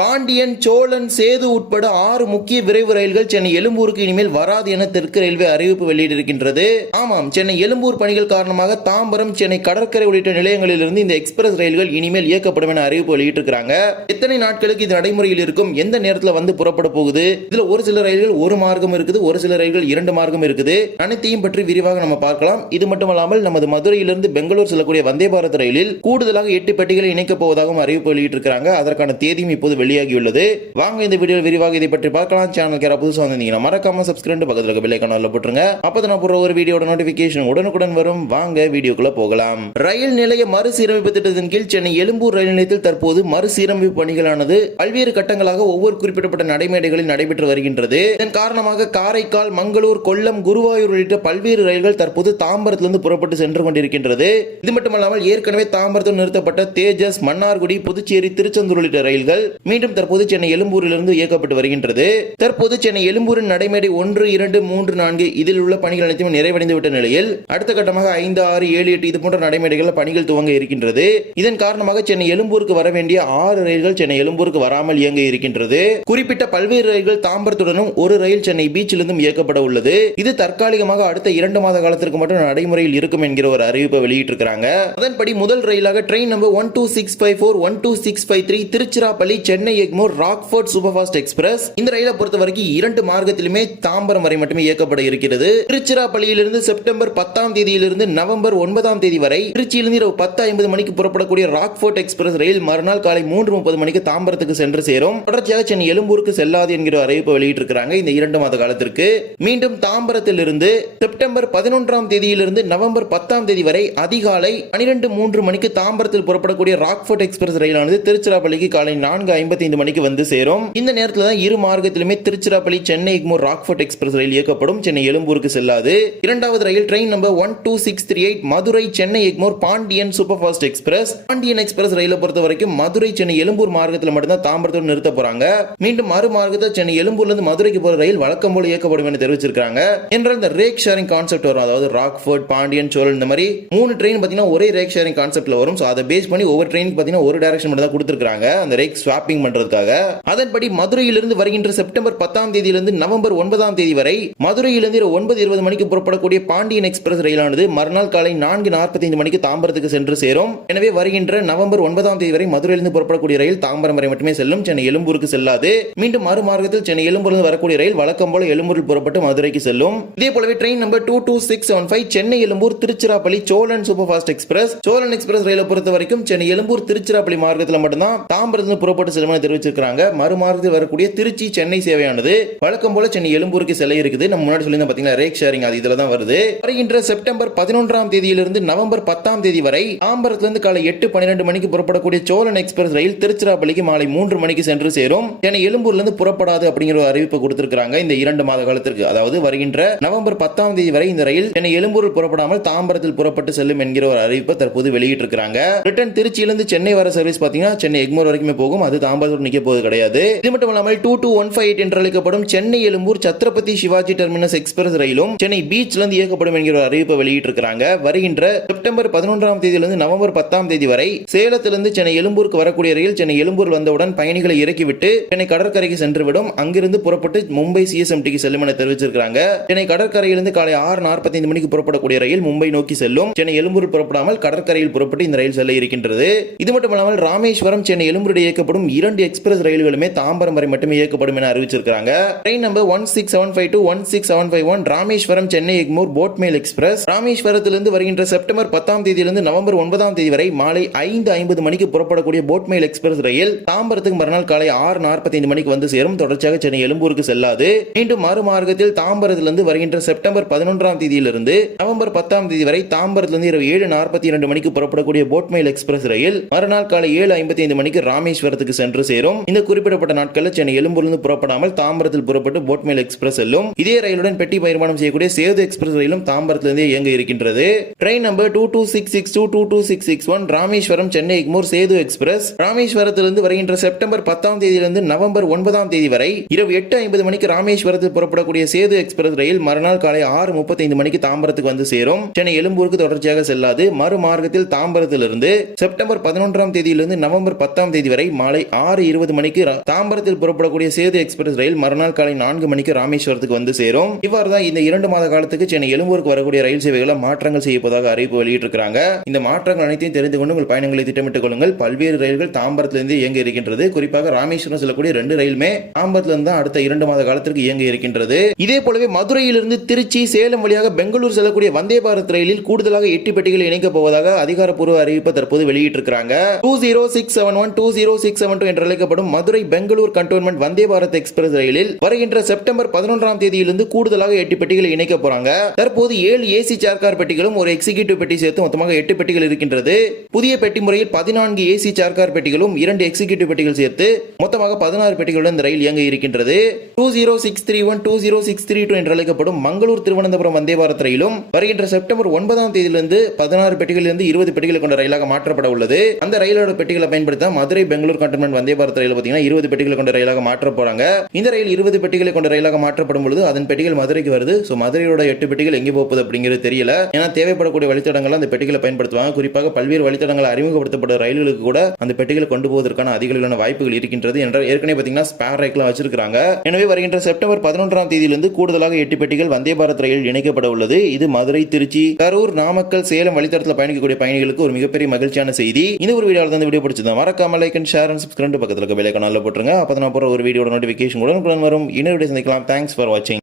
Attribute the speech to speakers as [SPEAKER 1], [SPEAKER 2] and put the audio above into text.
[SPEAKER 1] பாண்டியன் சோழன் சேது உட்பட ஆறு முக்கிய விரைவு ரயில்கள் சென்னை எழும்பூருக்கு இனிமேல் வராது என தெற்கு ரயில்வே அறிவிப்பு வெளியிட்டிருக்கின்றது. ஆமாம் சென்னை எழும்பூர் பணிகள் காரணமாக தாம்பரம் சென்னை கடற்கரை உள்ளிட்ட நிலையங்களிலிருந்து இந்த எக்ஸ்பிரஸ் ரயில்கள் இனிமேல் இயக்கப்படும் என அறிவிப்பு வெளியிட்டிருக்கிறாங்க. எத்தனை நாட்களுக்கு இது நடைமுறையில் இருக்கும்? எந்த நேரத்தில் வந்து புறப்பட போகுது? இதுல ஒரு சில ரயில்கள் ஒரு மார்க்கம் இருக்குது ஒரு சில ரயில்கள் இரண்டு மார்க்கம் இருக்குது. அனைத்தையும் பற்றி விரிவாக நம்ம பார்க்கலாம். இது மட்டுமல்லாமல் நமது மதுரையிலிருந்து பெங்களூர் செல்லக்கூடிய வந்தே பாரத் ரயிலில் கூடுதலாக எட்டு பெட்டிகளை இணைக்கப் போவதாகவும் அறிவிப்பு வெளியிட்டிருக்கிறாங்க. அதற்கான தேதியும் இப்போது வெளியாகியுள்ளது. வாங்க இந்த வீடியோ விரிவாக இதை பற்றி பார்க்கலாம். சேனல் யாராவது புதுசாக வந்தீங்கன்னா மறக்காம சப்ஸ்கிரைப் பக்கத்தில் இருக்க பெல் போட்டுருங்க. அப்போ நான் போடுற ஒரு வீடியோட நோட்டிஃபிகேஷன் உடனுக்குடன் வரும். வாங்க வீடியோக்குள்ள போகலாம். ரயில் நிலைய மறுசீரமைப்பு திட்டத்தின் கீழ் சென்னை எழும்பூர் ரயில் நிலையத்தில் தற்போது மறுசீரமைப்பு பணிகளானது பல்வேறு கட்டங்களாக ஒவ்வொரு குறிப்பிடப்பட்ட நடைமேடைகளில் நடைபெற்று வருகின்றது. இதன் காரணமாக காரைக்கால் மங்களூர் கொல்லம் குருவாயூர் உள்ளிட்ட பல்வேறு ரயில்கள் தற்போது தாம்பரத்திலிருந்து புறப்பட்டு சென்று கொண்டிருக்கின்றது. இது மட்டுமல்லாமல் ஏற்கனவே தாம்பரத்தில் நிறுத்தப்பட்ட தேஜஸ் மன்னார்குடி புதுச்சேரி திருச்செந்தூர் உள்ளிட்ட ரயில்கள் மீண்டும் தற்போது சென்னை எழும்பூரிலிருந்து இயக்கப்பட்டு வருகின்றது. தற்போது சென்னை எழும்பூரின் நடைமேடை ஒன்று இரண்டு மூன்று நான்கு இதில் உள்ள பணிகள் அனைத்தும் நிறைவடைந்து விட்ட நிலையில் அடுத்த கட்டமாக ஐந்து ஆறு ஏழு எட்டு இது போன்ற நடைமேடைகள் பணிகள் துவங்க இருக்கின்றது. இதன் காரணமாக சென்னை எழும்பூருக்கு வர வேண்டிய ஆறு ரயில்கள் சென்னை எழும்பூருக்கு வராமல் இயங்க இருக்கின்றது. குறிப்பிட்ட பல்வேறு ரயில்கள் தாம்பரத்துடனும் ஒரு ரயில் சென்னை பீச்சிலிருந்தும் இயக்கப்பட உள்ளது. இது தற்காலிகமாக அடுத்த இரண்டு மாத காலத்திற்கு மட்டும் நடைமுறையில் இருக்கும் என்கிற ஒரு அறிவிப்பை வெளியிட்டிருக்கிறாங்க. அதன்படி முதல் ரயிலாக train number one two six five four one two six five three Tiruchirappalli Chennai Egmore Rockfort super fast express. இந்த ரயிலை பொறுத்த வரைக்கும் இரண்டு மார்க்கத்திலுமே தாம்பரம் வரை மட்டுமே இயக்கப்பட இருக்கிறது. திருச்சிராப்பள்ளியிலிருந்து செப்டம்பர் பத்தாம் தேதியிலிருந்து நவம்பர் ஒன்பதாம் தேதி வரை திருச்சியிலிருந்து இரவு பத்து ஐம்பது மணிக்கு புறப்படக்கூடிய ராக்ஃபோர்ட் எக்ஸ்பிரஸ் ரயில் மறுநாள் காலை மூன்று முப்பது மணிக்கு தாம்பரத்துக்கு சென்று சேரும். தொடர்ச்சியாக சென்னை எழும்பூருக்கு செல்லாது என்கிற அறிவிப்பு வெளியிட்டிருக்கிறாங்க இந்த இரண்டு மாத காலத்திற்கு. மீண்டும் தாம்பரத்திலிருந்து செப்டம்பர் பதினொன்றாம் தேதியிலிருந்து நவம்பர் பத்தாம் தேதி வரை அதிகாலை பனிரெண்டு மூன்று மணிக்கு தாம்பரத்தில் புறப்படக்கூடிய ராக்ஃபோர்ட் எக்ஸ்பிரஸ் ரயிலானது திருச்சிராப்பள்ளிக்கு காலை நான்கு ஐம்பது ஐந்து மணிக்கு வந்து சேரும். இந்த நேரத்தில் தான் இரு மார்க்கத்திலுமே திருச்சிராப்பள்ளி சென்னை எக்மோர் ராக்ஃபோர்ட் எக்ஸ்பிரஸ் ரயில் இயக்கப்படும். சென்னை எழும்பூருக்கு செல்லாது. இரண்டாவது ரயில் train number one two six three eight Madurai Chennai Egmore Pandian super fast express. Pandian express ரயிலை பொறுத்த வரைக்கும் மதுரை சென்னை எழும்பூர் மார்க்கத்தில் மட்டும்தான் தாம்பரத்தோடு நிறுத்த போறாங்க. மீண்டும் மறு மார்க்கத்தில் சென்னை எழும்பூர்ல இருந்து மதுரைக்கு போற ரயில் வழக்கம் போல இயக்கப்படும் என தெரிவிச்சிருக்காங்க என்றால் இந்த ரேக் ஷேரிங் கான்செப்ட் வரும். அதாவது ராக்ஃபோர்ட் பாண்டியன் சோழன் இந்த மாதிரி மூணு ட்ரெயின் பார்த்தீங்கன்னா ஒரே ரேக் ஷேரிங் கான்செப்ட்ல வரும். ஸோ அதை பேஸ் பண்ணி ஒவ்வொரு ட்ரெயினுக்கு பார்த்தீங்கன்னா ஒரு டைரக்ஷன் மட்டும் தான் கொடுத்துருக்காங்க அந்த ரேக் ஸ்வாப்பிங் பண்றதுக்காக. அதன்படி மதுரையிலிருந்து வருகின்ற செப்டம்பர் பத்தாம் தேதியிலிருந்து நவம்பர் ஒன்பதாம் தேதி வரை மதுரையிலிருந்து ஒன்பது இருபது மணிக்கு புறப்படக்கூடிய பாண்டியன் எக்ஸ்பிரஸ் ரயிலானது மறுநாள் காலை நான்கு நாற்பத்தி ஐந்து மணிக்கு தாம்பரத்துக்கு சென்று சேரும். எனவே வருகின்ற நவம்பர் ஒன்பதாம் தேதி வரை மதுரையிலிருந்து புறப்படக்கூடிய ரயில் தாம்பரம் வரை மட்டுமே செல்லும். சென்னை எழும்பூருக்கு செல்லாது. மீண்டும் மறுமார்க்கத்தில் சென்னை எழும்பூரிலிருந்து வரக்கூடிய ரயில் வழக்கம் போல எழும்பூரில் புறப்பட்டு மதுரைக்கு செல்லும். இதே போலவே train number two two six seven five Chennai Ezhumbur Tiruchirappalli Cholan super fast express Cholan express ரயிலை பொறுத்த வரைக்கும் சென்னை எழும்பூர் திருச்சிராப்பள்ளி மார்க்கத்தில் மட்டும்தான் தாம்பரத்தில் புறப்பட்டு செல்லும் என தெரிவிச்சிருக்காங்க மறுமார்க்கத்தில் வரக்கூடிய திருச்சி சென்னை சேவையானது வழக்கம் போல சென்னை எழும்பூருக்கு செல்ல இருக்குது. நம்ம முன்னாடி சொல்லியிருந்தோம் பாத்தீங்கன்னா ரேக் ஷேரிங் அது இதுல தான் வருது. வருகின்ற செப்டம்பர் பதினொன்றாம் தேதியிலிருந்து நவம்பர் பத்தாம் தேதி வரை தாம்பரத்திலிருந்து காலை எட்டு பன்னிரெண்டு மணிக்கு புறப்படக்கூடிய சோழன் எக்ஸ்பிரஸ் ரயில் திருச்சிராப்பள்ளிக்கு மாலை மூன்று மணிக்கு சென்று சேரும். சென்னை எழும்பூர்ல இருந்து புறப்படாது அப்படிங்கிற ஒரு அறிவிப்பு கொடுத்திருக்காங்க இந்த இரண்டு மாத காலத்திற்கு. அதாவது வருகின்ற நவம்பர் பத்தாம் தேதி வரை இந்த ரயில் சென்னை எழும்பூரில் புறப்படாமல் தாம்பரத்தில் புறப்பட்டு செல்லும் என்கிற ஒரு அறிவிப்பை தற்போது வெளியிட்டிருக்கிறாங்க. ரிட்டன் திருச்சியிலிருந்து சென்னை வர சர்வீஸ் பாத்தீங்கன்னா சென்னை எக்மோர் வரைக்குமே போகும். அது தாம்பரத்தில் நிற்க போது கிடையாது. இது மட்டும் இல்லாமல் two two one five eight என்று அழைக்கப்படும் சென்னை எழும்பூர் சத்ரபதி சிவாஜி டெர்மினஸ் எக்ஸ்பிரஸ் ரயிலும் சென்னை பீச்ல இருந்து இயக்கப்படும் என்கிற ஒரு அறிவிப்பை வெளியிட்டிருக்கிறாங்க. வருகின்ற செப்டம்பர் பதினொன்றாம் தேதியிலிருந்து நவம்பர் பத்தாம் தேதி வரை சேலத்திலிருந்து சென்னை எழும்பூருக்கு வரக்கூடிய ரயில் சென்னை எழும்பூர் வந்தவுடன் பயணிகளை இறக்கிவிட்டு சென்னை கடற்கரைக்கு சென்றுவிடும். அங்கிருந்து புறப்பட்டு மும்பை சிஎஸ்எம்டிக்கு செல்லும் என தெரிவிச்சிருக்காங்க சென்னை கடற்கரையிலிருந்து காலை ஆறு நாற்பத்தி ஐந்து மணிக்கு புறப்படக்கூடிய ரயில் மும்பை நோக்கி செல்லும். சென்னை எழும்பூர் புறப்படாமல் கடற்கரையில் புறப்பட்டு இந்த ரயில் செல்ல இருக்கின்றது. இது மட்டுமல்லாமல் ராமேஸ்வரம் சென்னை எழும்பூர் இயக்கப்படும் இரண்டு எக்ஸ்பிரஸ் ரயில்களுமே தாம்பரம் வரை மட்டுமே இயக்கப்படும் என அறிவிச்சிருக்காங்க train number one six seven five two one six seven five one Rameswaram Chennai Egmore boat mail express. ராமேஸ்வரத்திலிருந்து வருகின்ற செப்டம்பர் பத்தாம் தேதியிலிருந்து நவம்பர் ஒன்பதாம் தேதி வரை மாலை ஐந்து ஐம்பது மணிக்கு புறப்படக்கூடிய போட்மேல் எக்ஸ்பிரஸ் ரயில் தாம்பரத்துக்கு மறுநாள் காலை ஆறு நாற்பத்தி ஐந்து மணிக்கு வந்து சேரும். தொடர்ச்சியாக சென்னை எழும்பூருக்கு செல்லாது. மீண்டும் மறுமார்க்கத்தில் தாம்பரத்திலிருந்து வருகின்ற செப்டம்பர் பதினொன்றாம் தேதியிலிருந்து நவம்பர் பத்தாம் தேதி வரை தாம்பரத்திலிருந்து இரவு ஏழு நாற்பத்தி இரண்டு மணிக்கு புறப்படக்கூடிய போட்மேல் எக்ஸ்பிரஸ் ரயில் மறுநாள் காலை ஏழு ஐம்பத்தி ஐந்து மணிக்கு ராமேஸ்வரத்துக்கு சென்று சேரும். இந்த குறிப்பிடப்பட்ட நாட்களில் சென்னை எழும்பூரிலிருந்து புறப்படாமல் தாம்பரத்தில் புறப்பட்டு போட்மேல் எக்ஸ்பிரஸ் செல்லும். இதே ரயிலுடன் பெட்டி பரிமாணம் செய்யக்கூடிய சேது எக்ஸ்பிரஸ் ரயிலும் தாம்பரத்திலிருந்து இயங்க இருக்கின்றது. Train number two two six six two two two six six one Rameswaram Chennai Egmore Sethu express. ராமேஸ்வரத்திலிருந்து வருகின்ற செப்டம்பர் பத்தாம் தேதியிலிருந்து நவம்பர் ஒன்பதாம் தேதி வரை இரவு எட்டு ஐம்பது மணிக்கு ராமேஸ்வரத்தில் புறப்படக்கூடிய சேது எக்ஸ்பிரஸ் ரயில் மறுநாள் காலை ஆறு முப்பத்தைந்து மணிக்கு தாம்பரத்துக்கு வந்து சேரும். சென்னை எழும்பூருக்கு தொடர்ச்சியாக செல்லாது. மறுமார்க்கத்தில் தாம்பரத்திலிருந்து செப்டம்பர் பதினொன்றாம் தேதியிலிருந்து நவம்பர் பத்தாம் தேதி வரை மாலை ஆறு இருபது மணிக்கு தாம்பரத்தில் புறப்படக்கூடிய சேது எக்ஸ்பிரஸ் ரயில் மறுநாள் காலை நான்கு மணிக்கு ராமேஸ்வரத்துக்கு வந்து சேரும். இவ்வாறு தான் இந்த இரண்டு மாத காலத்துக்கு சென்னை எழும்பூருக்கு வரக்கூடிய ரயில் சேவைகளை மாற்றங்கள் செய்யப்போதாக அறிவிப்பு வெளியிட்டிருக்கிறாங்க. இந்த மாற்றங்கள் அனைத்தையும் தெரிந்து கொண்டு உங்கள் பயணங்களை திட்டமிட்டுக் கொள்ளுங்கள். பல்வேறு ரயில்கள் தாம்பரத்திலிருந்து இயங்க இருக்கின்றது. குறிப்பாக ராமேஸ்வரம் செல்லக்கூடிய ரெண்டு ரயிலுமே தாம்பரத்திலிருந்து தான் அடுத்த இரண்டு மாத காலத்திற்கு இயங்க இருக்கின்றது. இதே போலவே மதுரையிலிருந்து திருச்சி சேலம் வழியாக பெங்களூர் செல்லக்கூடிய வந்தே பாரத் ரயிலில் கூடுதலாக எட்டு பெட்டிகள் இணைக்கப் போவதாக அதிகாரப்பூர்வ அறிவிப்பை தற்போது வெளியிட்டிருக்கிறாங்க. Two zero six seven one two zero six seven two என்று அழைக்கப்படும் மதுரை பெங்களூர் கண்டோன்மெண்ட் வந்தே பாரத் எக்ஸ்பிரஸ் ரயிலில் வருகின்ற செப்டம்பர் பதினொன்றாம் தேதியிலிருந்து கூடுதலாக எட்டு பெட்டிகளை இணைக்க போறாங்க. தற்போது ஏழு ஏசி சேர்கார் பெட்டிகளும் ஒரு எக்ஸிகியூட்டிவ் பெட்டி சேர்த்து மொத்தமாக எட்டு பெட்டிகள் இருக்கின்றது. புதிய பெட்டி முறையில் பதினான்கு ஏசி சேர்கார் பெட்டிகளும் இரண்டு எக்ஸிகியூட்டிவ் பெட்டிகள் சேர்த்து மொத்தமாக பதினாறு பெட்டிகளுடன் இந்த ரயில் இயங்க இருக்கின்றது. Two zero six three one two zero six three two என்று அழைக்கப்படும் மங்களூர் திருவனந்தபுரம் வந்தே பாரத் ரயிலும் வருகின்ற செப்டம்பர் ஒன்பதாம் தேதியிலிருந்து பதினாறு பெட்டிகளிலிருந்து இருபது பெட்டிகளை கொண்ட ரயிலாக மாற்றப்பட உள்ளது. அந்த ரயிலோட பெட்டிகளை பயன்படுத்த மதுரை பெங்களூர் கண்டோன்மெண்ட் வந்தே பாரத் ரயில் பார்த்தீங்கன்னா இருபது பெட்டிகளை கொண்ட ரயிலாக மாற்ற போறாங்க. இந்த ரயில் இருபது பெட்டிகளை கொண்ட ரயிலாக மாற்றப்படும் பொழுது அதன் பெட்டிகள் மதுரைக்கு வருது. ஸோ மதுரையோட எட்டு பெட்டிகள் எங்கே போகுது அப்படிங்கிறது தெரியல. ஏன்னா தேவைப்படக்கூடிய வழித்தடங்கள் அந்த பெட்டிகளை பயன்படுத்துவாங்க. குறிப்பாக பல்வேறு வழித்தடங்கள் அறிமுகப்படுத்தப்பட்ட ரயில்களுக்கு கூட அந்த பெட்டிகளை கொண்டு போவதற்கான அதிகளவிலான வாய்ப்புகள் இருக்கின்றது என்ற ஏற்கனவே பார்த்தீங்கன்னா ஸ்பேர் ரேக்லாம் வச்சிருக்காங்க எனவே வருகின்ற செப்டம்பர் பதினொன்றாம் தேதியிலிருந்து கூடுதலாக எட்டு பெட்டிகள் வந்தே பாரத் ரயில் இணைக்கப்பட உள்ளது. இது மதுரை திருச்சி கரூர் நாமக்கல் சேலம் வழித்தடத்தில் பயணிக்கக்கூடிய பயணிகளுக்கு ஒரு மிகப்பெரிய மகிழ்ச்சியான செய்தி. இந்த ஒரு வீடியோவில் தான் வீடியோ பிடிச்சதா மறக்காம like and share and subscribe பக்கத்தில் இருக்க பெல் ஐக்கானில் போட்டுருங்க. அப்போ நான் போகிற ஒரு வீடியோட நோட்டிஃபிகேஷன் கூட வரும். இன்னொரு வீடியோ சந்திக்கலாம். தேங்க்ஸ் ஃபார் வாட்சிங்